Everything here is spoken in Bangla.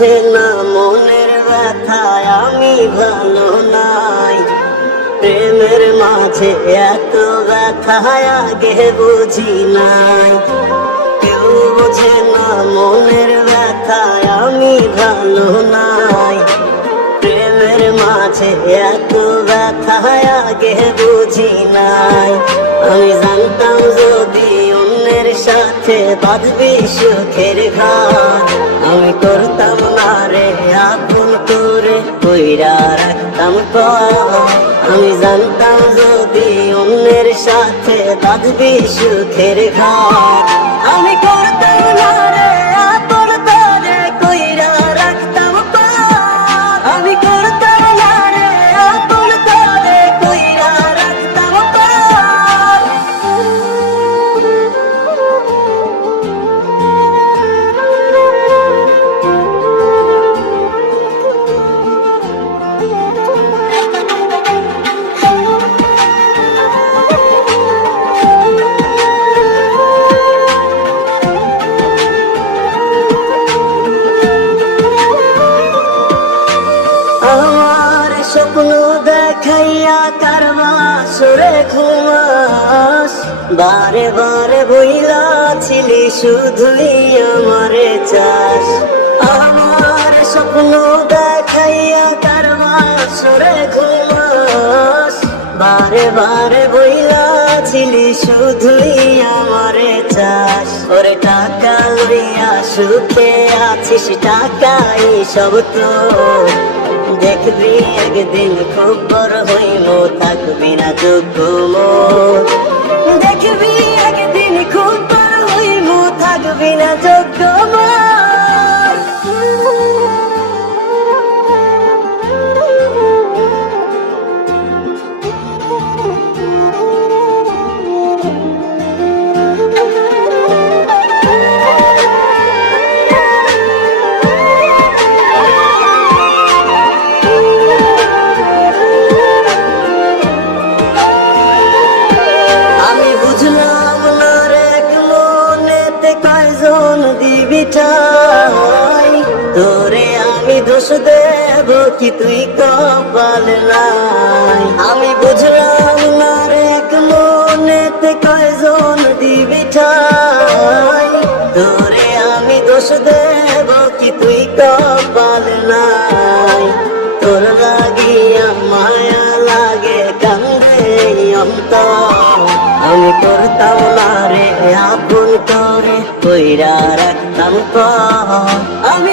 বোঝে না মনের ব্যথায় আমি ভালো নাই। প্রেমের মাঝে এত ব্যথায় আগে বুঝি নাই। কেউ বোঝে না মনের ব্যথায় আমি ভালো নাই। প্রেমের মাঝে এত ব্যথায় আগে বুঝি নাই। আমি জানতাম যদি অন্যের সাথে বাঁধবি সুখের ঘাট, আমি করতাম না রে আপন করে কইরা রাখতাম পর। আমি জানতাম যদি অন্যের সাথে বাঁধবি সুখের ঘাট, আমি করতাম না রে আপন করে কইরা রাখতাম পর। আমি করতাম না রে আপন করে কইরা রাখতাম পর। আমার স্বপ্ন দেখাইয়া কারবা সরে ঘুমাস, বারে বারে বইলা ছিলি শুধুই আমারে চাস। আমার স্বপ্ন দেখাইয়া কারবা সরে ঘুমাস, বারে বারে বইলা ছিলি শুধুই আমারে চাস। ওরে টাকা লইয়া সুখে আছিস, টাকাই সব তো। দেখবি একদিন খুব বড় হইব, থাকবি না যোগ্য মোর। দেখবি একদিন খুব বড় হইব, থাকবি না যোগ্য মোর। কয়জন দিবি ঠাই, তোরে আমি দোষ দেব কি তুই কপাল নাই। আমি বুঝলাম না রে মনেতে কয়জন দিবি ঠাই, তোরে আমি দোষ দেব কি তুই কপাল নাই। তোর লাগিয়া মায়া লাগে কান্দে অন্তর, আমি করতাম না রে আপন করে কইরা রাখতাম পর। আমি